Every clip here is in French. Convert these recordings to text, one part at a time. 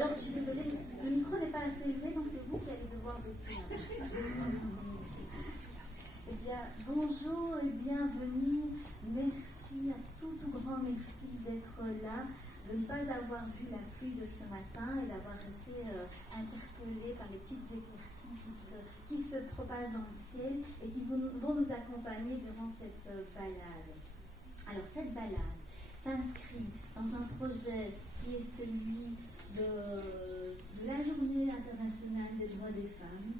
Alors, je suis désolée, le micro n'est pas assez élevé, donc c'est vous qui allez devoir baisser. Eh bien, bonjour et bienvenue. Merci, un tout grand merci d'être là, de ne pas avoir vu la pluie de ce matin et d'avoir été interpellé par les petites éclaircies qui se propagent dans le ciel et qui vont nous accompagner durant cette balade. Alors, cette balade s'inscrit dans un projet qui est celui de la Journée internationale des droits des femmes,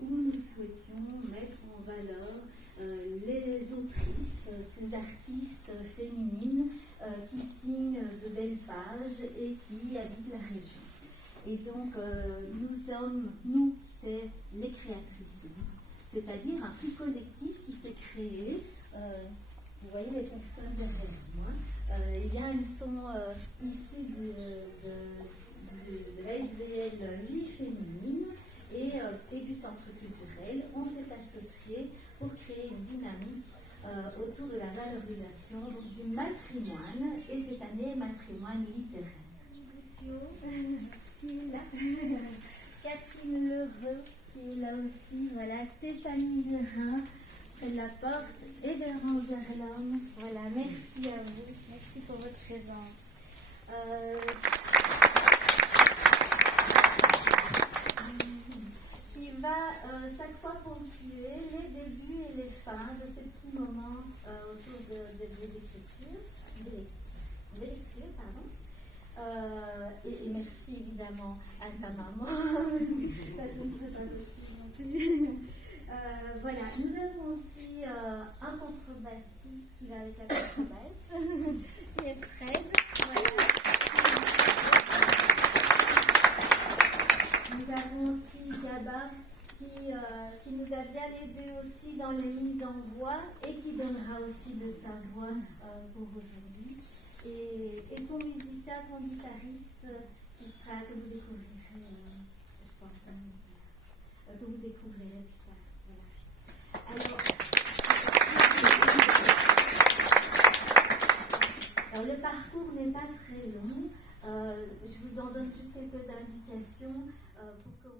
où nous souhaitions mettre en valeur les autrices, ces artistes féminines qui signent de belles pages et qui habitent la région. Et donc, nous, c'est les créatrices, c'est-à-dire un plus collectif qui s'est créé. Vous voyez les personnes derrière moi. Eh bien, elles sont issues de la SDL Vie Féminine et du Centre culturel. On s'est associés pour créer une dynamique autour de la valorisation du matrimoine, et cette année, matrimoine littéraire. Qui est là. Catherine Lheureux, qui est là aussi. Voilà, Stéphanie Gérin, près de la porte, et Bérangère Lhomme. Voilà, merci à vous. Merci pour votre présence. Qui va chaque fois ponctuer les débuts et les fins de ces petits moments autour des lectures. Des lectures, pardon. Et merci évidemment à sa maman, parce que ce ne serait pas possible non plus. Voilà, nous avons aussi un contrebassiste qui va avec la contrebasse, qui est Fred. Voilà. Nous avons aussi Gaba qui nous a bien aidé aussi dans les mises en voix et qui donnera aussi de sa voix pour aujourd'hui. Et son musicien, son guitariste, que vous découvrirez, je pense, que vous découvrirez plus tard. Voilà. Alors, le parcours n'est pas très long. Je vous en donne juste quelques indications pour que vous...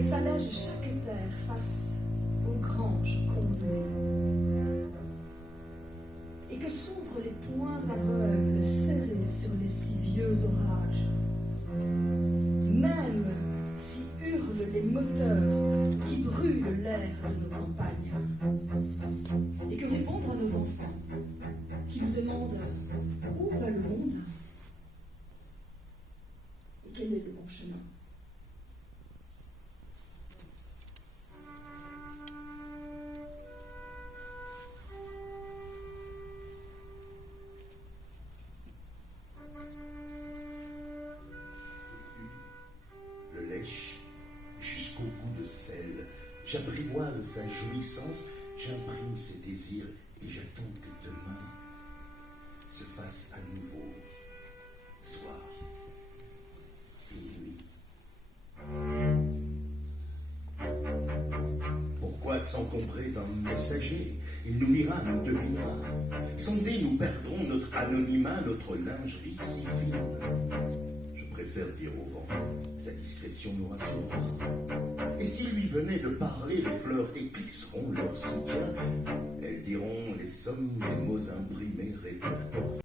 que s'allège chaque terre face aux granges comblées, et que s'ouvrent les poings aveugles serrés sur les si vieux orages, même si hurlent les moteurs qui brûlent l'air de nos campagnes, et que répondre à nos enfants qui nous demandent où va le monde et quel est le bon chemin. Jusqu'au goût de sel, j'apprivoise sa jouissance, j'imprime ses désirs et j'attends que demain se fasse à nouveau soir et nuit. Pourquoi s'encombrer d'un messager? Il nous lira, nous devinera. Sondez, nous perdrons notre anonymat, notre lingerie si fine. Je préfère dire au vent, sa discrétion nous rassurera. Et s'il lui venait de parler, les fleurs éclisseront leur soutien. Elles diront les sommes, les mots imprimés répertorient.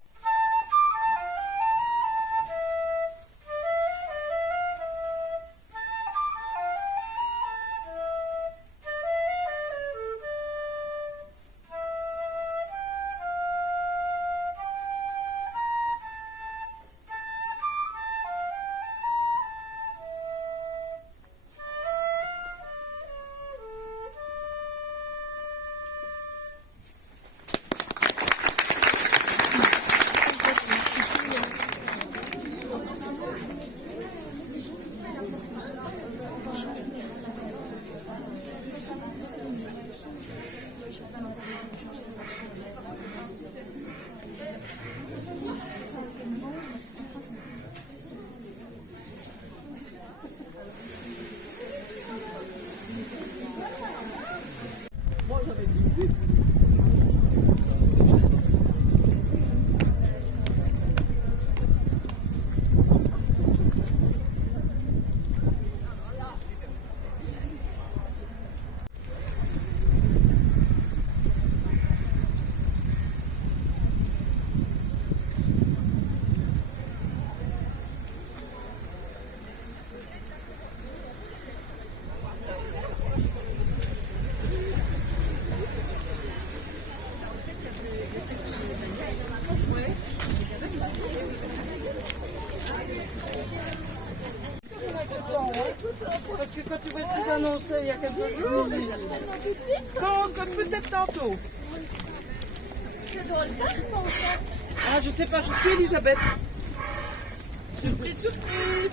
Parce que quand tu vois ce qu'ils annonçaient il y a quelques jours, comme peut-être tantôt. C'est dans le parc en fait. Ah, je sais pas, je suis Elisabeth. Surprise, surprise.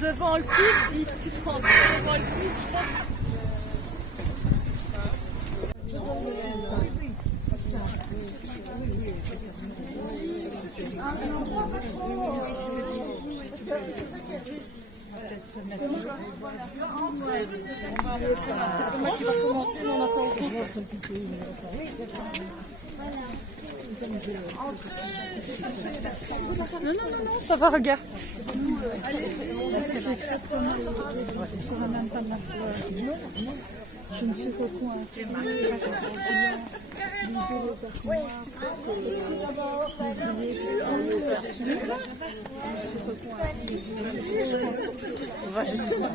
Devant le public, tu te rends compte devant le public. Non, ça va, regarde. Je me suis recoincée. On va jusque-là.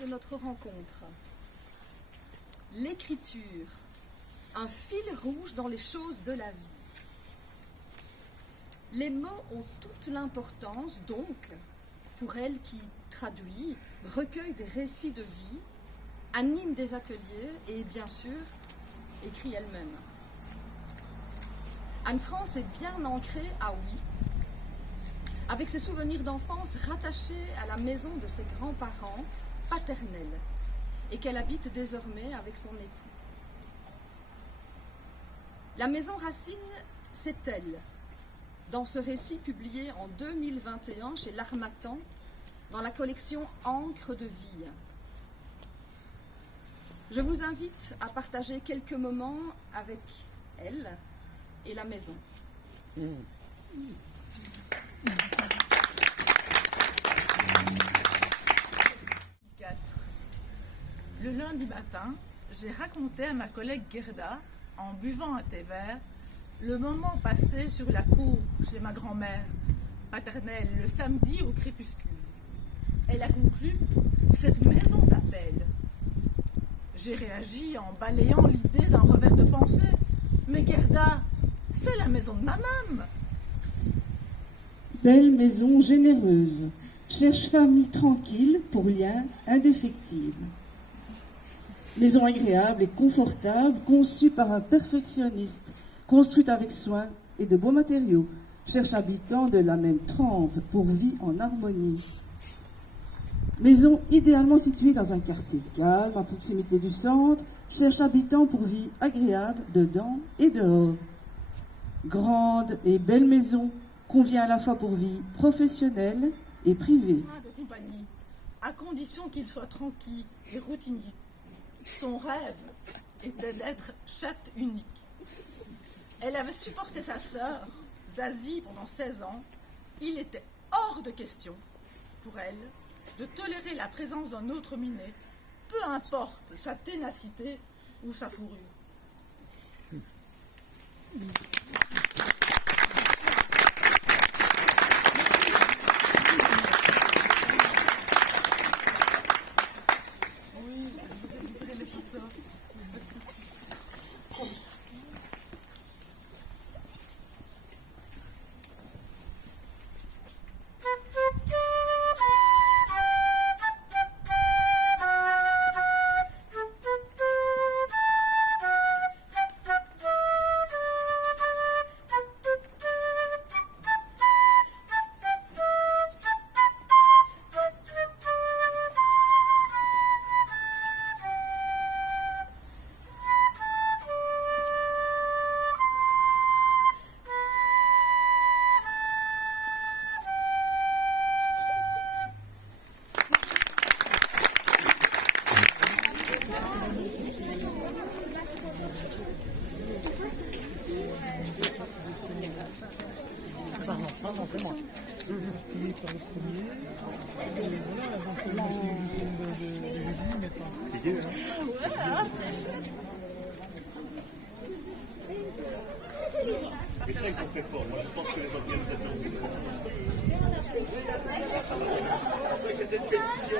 De notre rencontre, l'écriture un fil rouge dans les choses de la vie. Les mots ont toute l'importance, donc, pour elle qui traduit, recueille des récits de vie, anime des ateliers et, bien sûr, écrit elle-même. Anne-France est bien ancrée à Oui, avec ses souvenirs d'enfance rattachés à la maison de ses grands-parents paternels et qu'elle habite désormais avec son époux. La maison Racine, c'est elle, dans ce récit publié en 2021 chez l'Harmattan, dans la collection Encre de vie. Je vous invite à partager quelques moments avec elle et la maison. Le lundi matin, j'ai raconté à ma collègue Gerda, en buvant un thé vert, le moment passé sur la cour chez ma grand-mère paternelle le samedi au crépuscule. Elle a conclu « Cette maison t'appelle ». J'ai réagi en balayant l'idée d'un revers de pensée. « Mais Gerda, c'est la maison de ma maman !» Belle maison généreuse, cherche famille tranquille pour lien indéfectible. Maison agréable et confortable, conçue par un perfectionniste, construite avec soin et de beaux matériaux, cherche habitants de la même trempe pour vie en harmonie. Maison idéalement située dans un quartier calme, à proximité du centre, cherche habitants pour vie agréable dedans et dehors. Grande et belle maison convient à la fois pour vie professionnelle et privée. De compagnie, à condition qu'il soit tranquille et routinier. Son rêve était d'être chatte unique. Elle avait supporté sa sœur, Zazie, pendant 16 ans. Il était hors de question, pour elle, de tolérer la présence d'un autre minet, peu importe sa ténacité ou sa fourrure. Et ça, ils ont fait fort. Moi, je pense que les organisateurs du grand. C'était une pétition.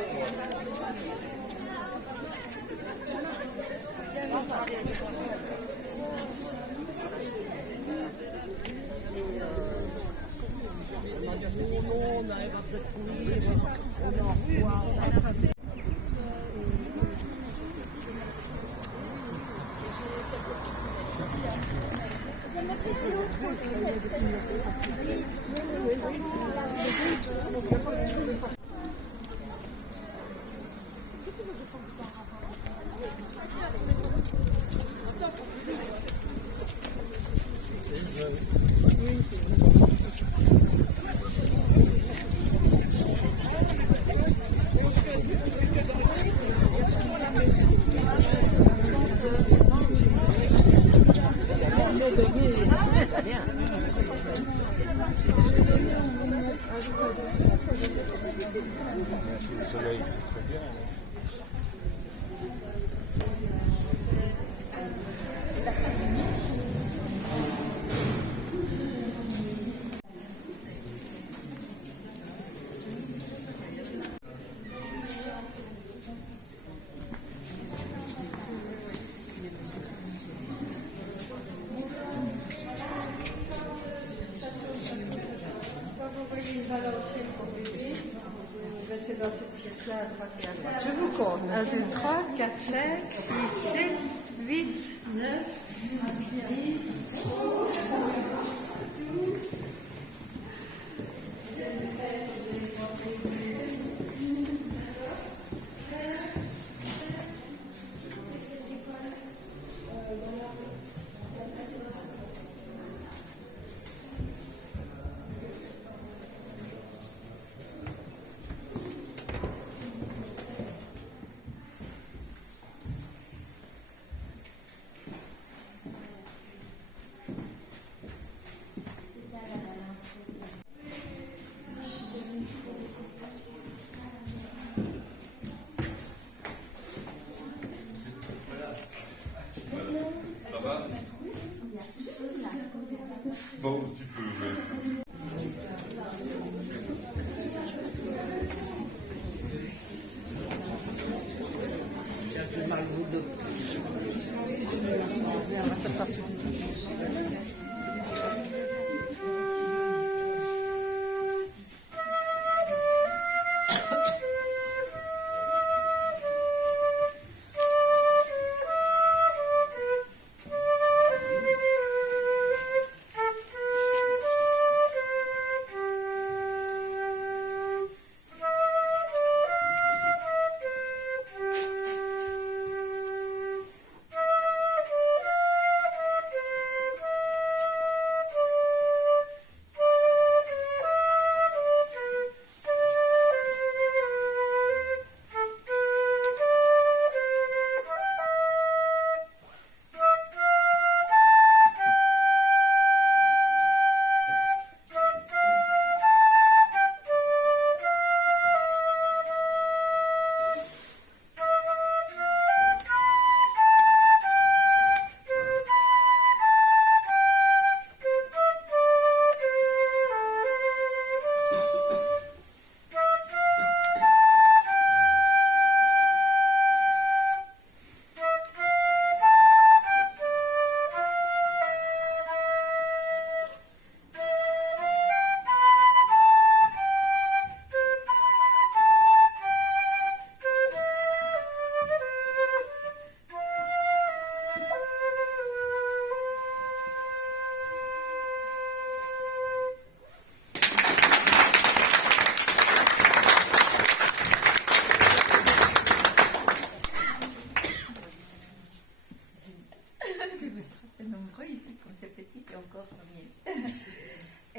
c'est dans cette pièce-là, à droite et à droite. Je vous compte. 1, 2, 3, 4, 5, 6, 7, 8, 9, 10, 11, 12. Bon, tu peux.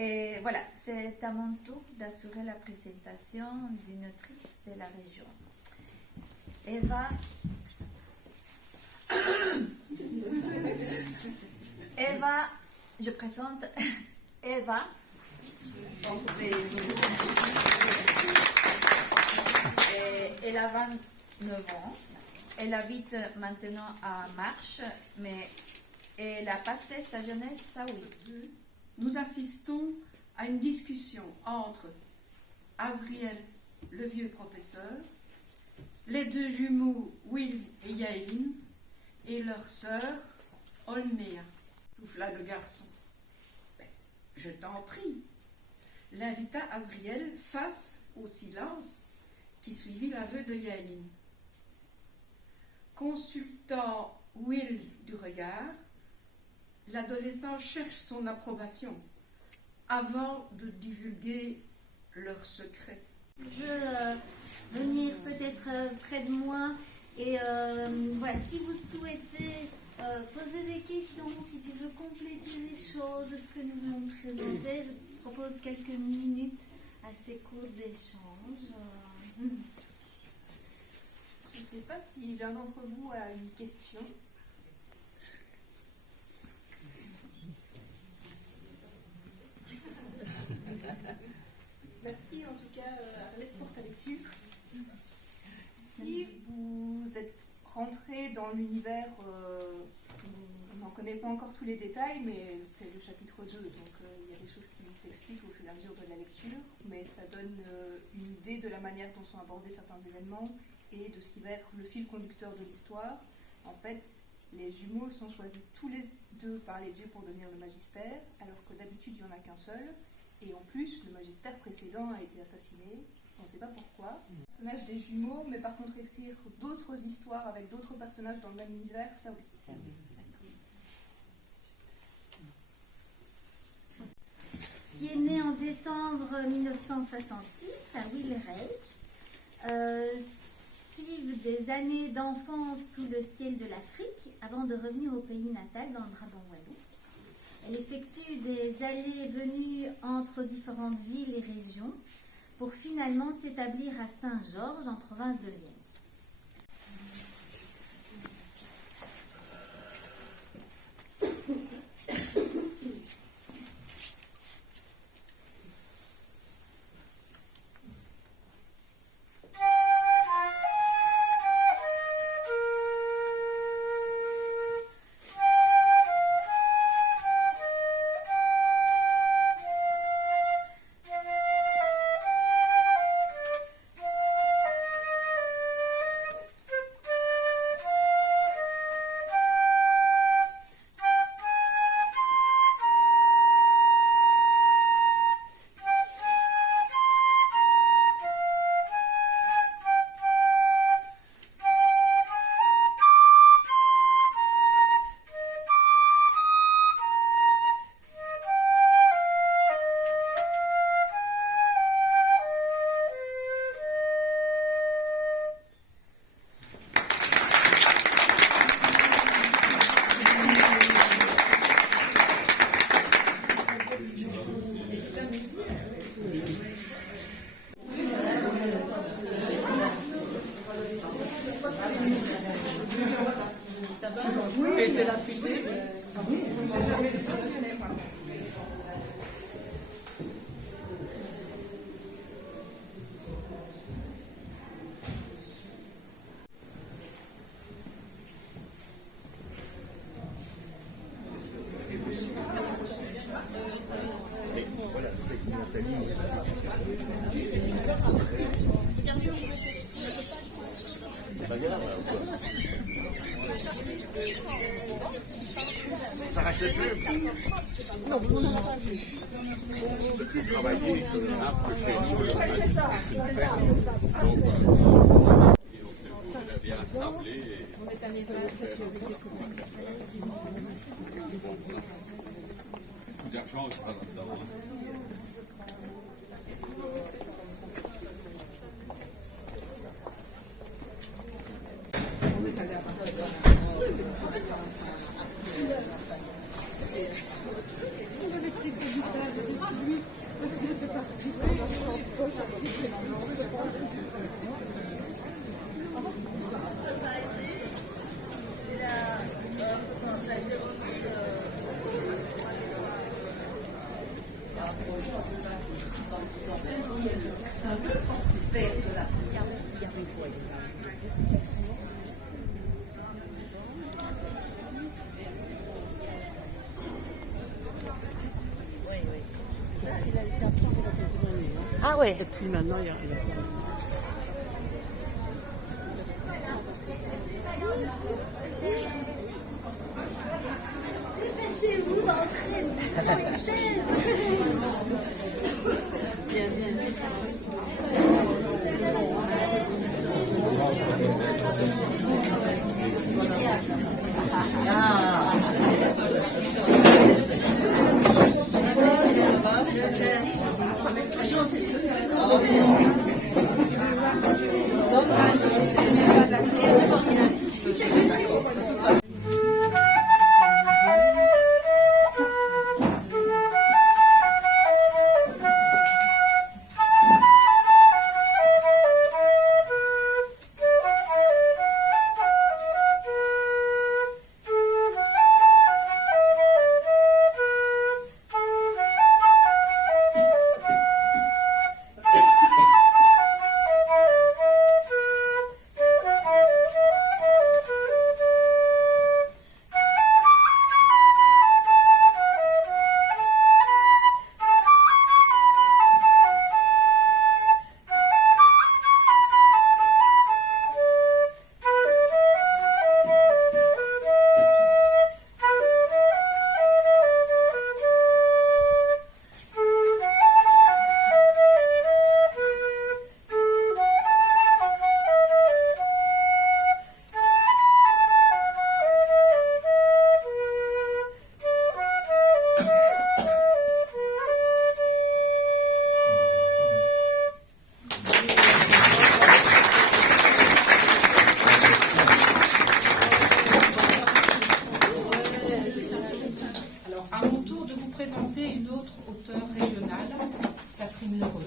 Et voilà, c'est à mon tour d'assurer la présentation d'une autrice de la région. Je présente Eva. Elle a 29 ans. Elle habite maintenant à Marche, mais elle a passé sa jeunesse à Oui. Nous assistons à une discussion entre Azriel, le vieux professeur, les deux jumeaux Will et Yaelin, et leur sœur Olnea, souffla le garçon. Je t'en prie, l'invita Azriel face au silence qui suivit l'aveu de Yaelin. Consultant Will du regard, l'adolescent cherche son approbation avant de divulguer leur secret. Je veux venir peut-être près de moi et voilà, si vous souhaitez poser des questions, si tu veux compléter les choses de ce que nous venons de présenter, je propose quelques minutes assez courtes d'échange. Je ne sais pas si l'un d'entre vous a une question. Merci en tout cas Arlette pour ta lecture. Si vous êtes rentré dans l'univers, on n'en connaît pas encore tous les détails, mais c'est le chapitre 2, donc il y a des choses qui s'expliquent au fur et à mesure de la lecture, mais ça donne une idée de la manière dont sont abordés certains événements et de ce qui va être le fil conducteur de l'histoire. En fait, les jumeaux sont choisis tous les deux par les dieux pour devenir le magistère, alors que d'habitude il n'y en a qu'un seul. Et en plus, le magistère précédent a été assassiné, on ne sait pas pourquoi. Personnage des jumeaux, mais par contre écrire d'autres histoires avec d'autres personnages dans le même univers, ça oui. Ça oui, Qui est né en décembre 1966 à Willerijk, suivent des années d'enfance sous le ciel de l'Afrique avant de revenir au pays natal dans le Brabant wallon. Elle effectue des allées et venues entre différentes villes et régions pour finalement s'établir à Saint-Georges en province de Liège. Ça reste plus. Non, vous n'en avez pas vu. De plus travailler que c'est ça. On a bien assemblé. On est allé conversation avec les copains. Beaucoup d'argent sera là-dedans. On avait pris sa guitare avec lui parce qu'il était parti sur la chambre proche avec lui. Ça a été, quand ça a été remis, Il a été absent pendant quelques années. Ah oui. Et puis maintenant, il y a Dépêchez-vous d'entrer, pour une chaise. bien, bien. mon tour de vous présenter une autre auteure régionale, Catherine Lheureux.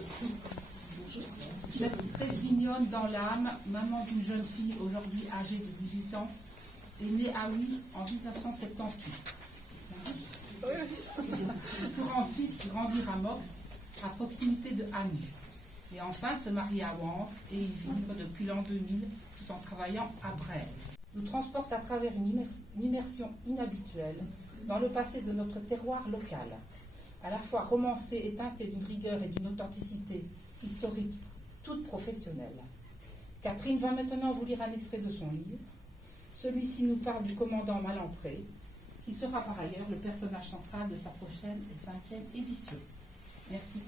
Cette Trésvignonne dans l'âme, maman d'une jeune fille aujourd'hui âgée de 18 ans, est née à Huy en 1978. Pour ensuite grandir à Mox, à proximité de Hannu. Et enfin se marier à Wans et y vivre depuis l'an 2000 tout en travaillant à Brême. Nous transporte à travers une immersion inhabituelle dans le passé de notre terroir local, à la fois romancé et teinté d'une rigueur et d'une authenticité historique toute professionnelle. Catherine va maintenant vous lire un extrait de son livre. Celui-ci nous parle du commandant Malempré, qui sera par ailleurs le personnage central de sa prochaine et 5e édition. Merci.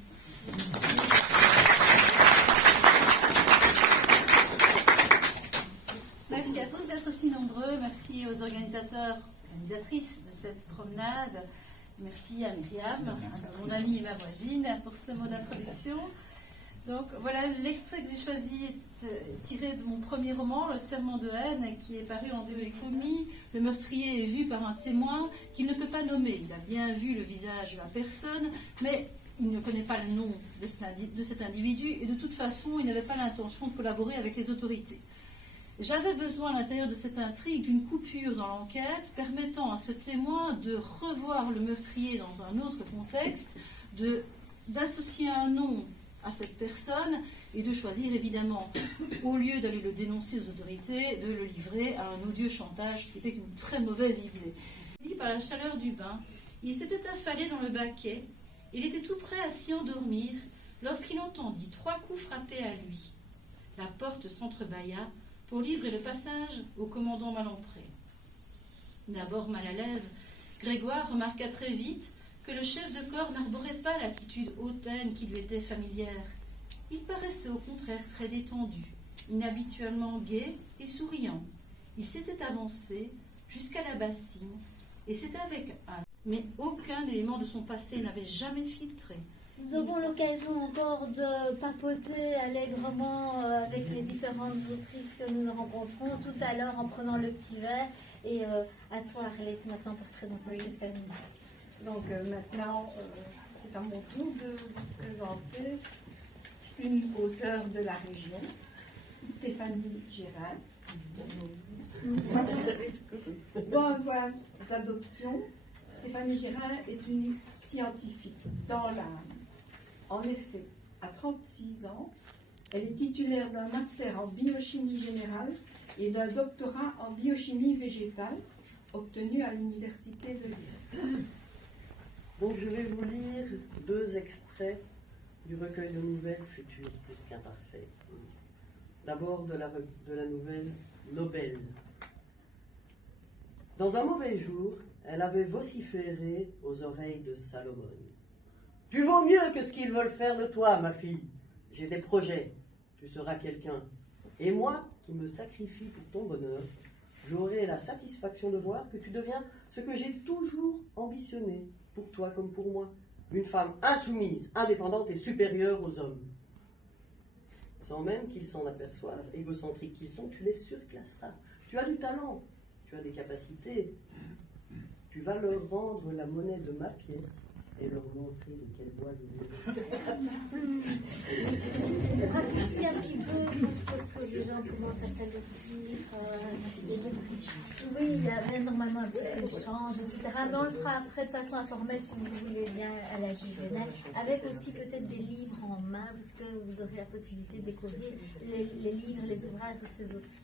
Merci à tous d'être si nombreux. Merci aux organisateurs, organisatrices de cette promenade. Merci à Myriam, à mon amie et ma voisine, pour ce mot d'introduction. Donc voilà, l'extrait que j'ai choisi est tiré de mon premier roman, Le Serment de haine, qui est paru en 2000. Le meurtrier est vu par un témoin qu'il ne peut pas nommer. Il a bien vu le visage de la personne, mais il ne connaît pas le nom de cet individu et de toute façon, il n'avait pas l'intention de collaborer avec les autorités. J'avais besoin à l'intérieur de cette intrigue d'une coupure dans l'enquête permettant à ce témoin de revoir le meurtrier dans un autre contexte, d'associer un nom à cette personne et de choisir évidemment, au lieu d'aller le dénoncer aux autorités, de le livrer à un odieux chantage, ce qui était une très mauvaise idée. Par la chaleur du bain, il s'était affalé dans le baquet, il était tout prêt à s'y endormir lorsqu'il entendit 3 coups frapper à lui. La porte s'entrebâilla pour livrer le passage au commandant Malempré. D'abord mal à l'aise, Grégoire remarqua très vite que le chef de corps n'arborait pas l'attitude hautaine qui lui était familière. Il paraissait au contraire très détendu, inhabituellement gai et souriant. Il s'était avancé jusqu'à la bassine, et c'est avec un... Mais aucun élément de son passé n'avait jamais filtré. Nous aurons l'occasion encore de papoter allègrement avec les différentes autrices que nous rencontrons tout à l'heure en prenant le petit verre. Et à toi, Arlette, maintenant pour présenter Stéphanie. Donc maintenant, c'est à mon tour de vous présenter une auteure de la région, Stéphanie Gérard. Bourgeoise d'adoption, Stéphanie Gérard est une scientifique dans l'âme. En effet, à 36 ans, elle est titulaire d'un master en biochimie générale et d'un doctorat en biochimie végétale obtenu à l'université de Lyon. Donc je vais vous lire 2 extraits du recueil de nouvelles futures plus qu'imparfaites. D'abord de la nouvelle Nobel. Dans un mauvais jour, elle avait vociféré aux oreilles de Salomon. « Tu vaux mieux que ce qu'ils veulent faire de toi, ma fille. J'ai des projets. Tu seras quelqu'un. Et moi, qui me sacrifie pour ton bonheur, j'aurai la satisfaction de voir que tu deviens ce que j'ai toujours ambitionné, pour toi comme pour moi, une femme insoumise, indépendante et supérieure aux hommes. Sans même qu'ils s'en aperçoivent, égocentriques qu'ils sont, tu les surclasseras. Tu as du talent, tu as des capacités. Tu vas leur rendre la monnaie de ma pièce et leur montrer de quelle voie Raccourcis un petit peu parce que les gens commencent à s'alourdir. Oui, il y avait normalement un petit échange, etc. Mais on le fera après de façon informelle si vous voulez bien à la Juvénal, avec aussi peut-être des livres en main, parce que vous aurez la possibilité de découvrir les livres, les ouvrages de ces autrices.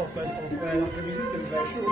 Enfin, l'après-midi, c'est le vachot.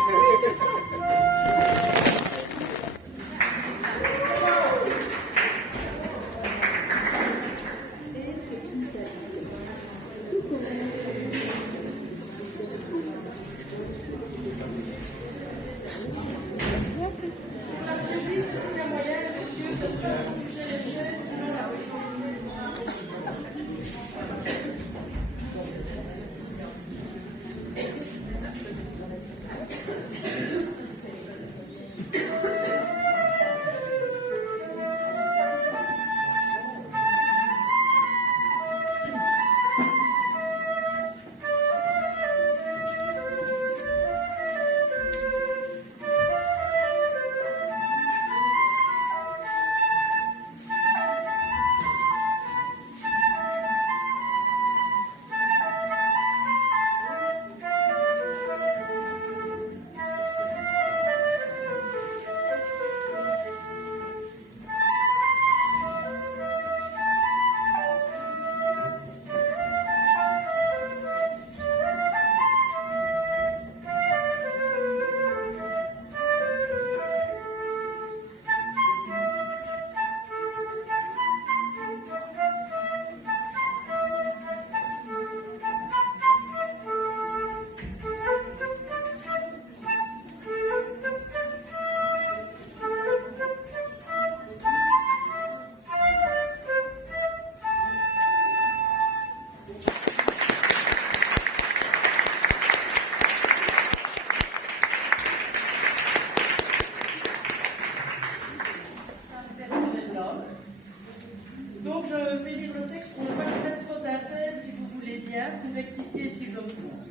Donc je vais lire le texte pour ne pas vous mettre trop d'appel, si vous voulez bien, pour rectifier si je me trompe.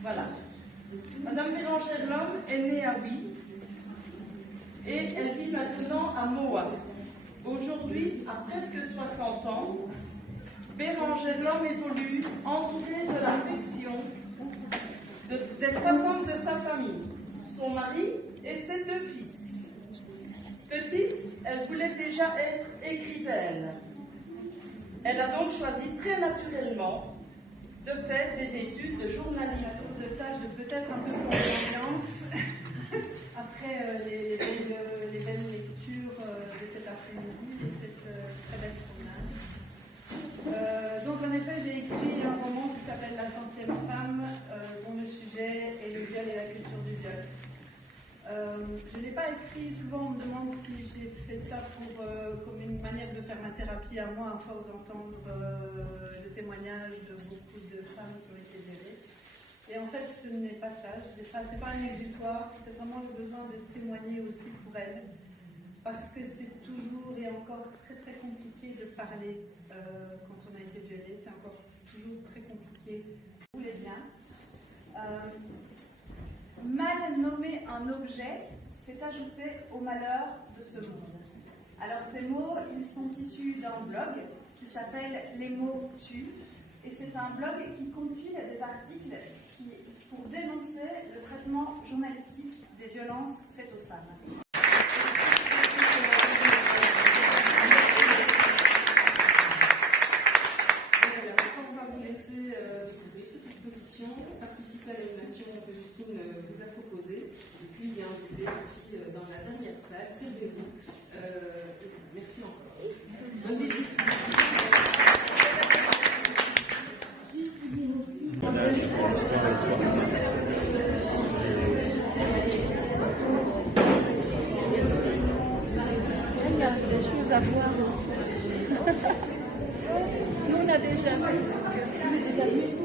Voilà. Madame Bérangère Lhomme est née à Oui et elle vit maintenant à Moa. Aujourd'hui, à presque 60 ans, Bérangère Lhomme évolue entourée de l'affection des 3 hommes de sa famille, son mari et ses 2 fils. Petite, elle voulait déjà être écrivaine. Elle a donc choisi très naturellement de faire des études de journalisme. De tâche de peut-être un peu pour l'ambiance, après les belles lectures de cet après-midi et cette très belle promenade. Donc en effet, j'ai écrit un roman qui s'appelle La 100e femme, dont le sujet est le viol et la culture du viol. Je ne l'ai pas écrit, souvent on me demande si j'ai fait ça comme une manière de faire ma thérapie à moi, à force d'entendre le témoignage de beaucoup de femmes qui ont été violées. Et en fait, ce n'est pas ça, c'est pas un exutoire, c'était vraiment le besoin de témoigner aussi pour elles, parce que c'est toujours et encore très très compliqué de parler quand on a été violé, c'est encore toujours très compliqué. Vous voulez bien. Mal nommer un objet, c'est ajouter au malheur de ce monde. Alors ces mots, ils sont issus d'un blog qui s'appelle Les mots tuent, et c'est un blog qui compile des articles pour dénoncer le traitement journalistique des violences faites aux femmes. On va vous laisser découvrir cette exposition, participer à l'animation que Justine vous a proposée, et puis y inviter aussi dans la dernière salle. Servez-vous. Merci encore. Bonne visite. Il y a des choses à voir aussi. Nous, on a déjà vu.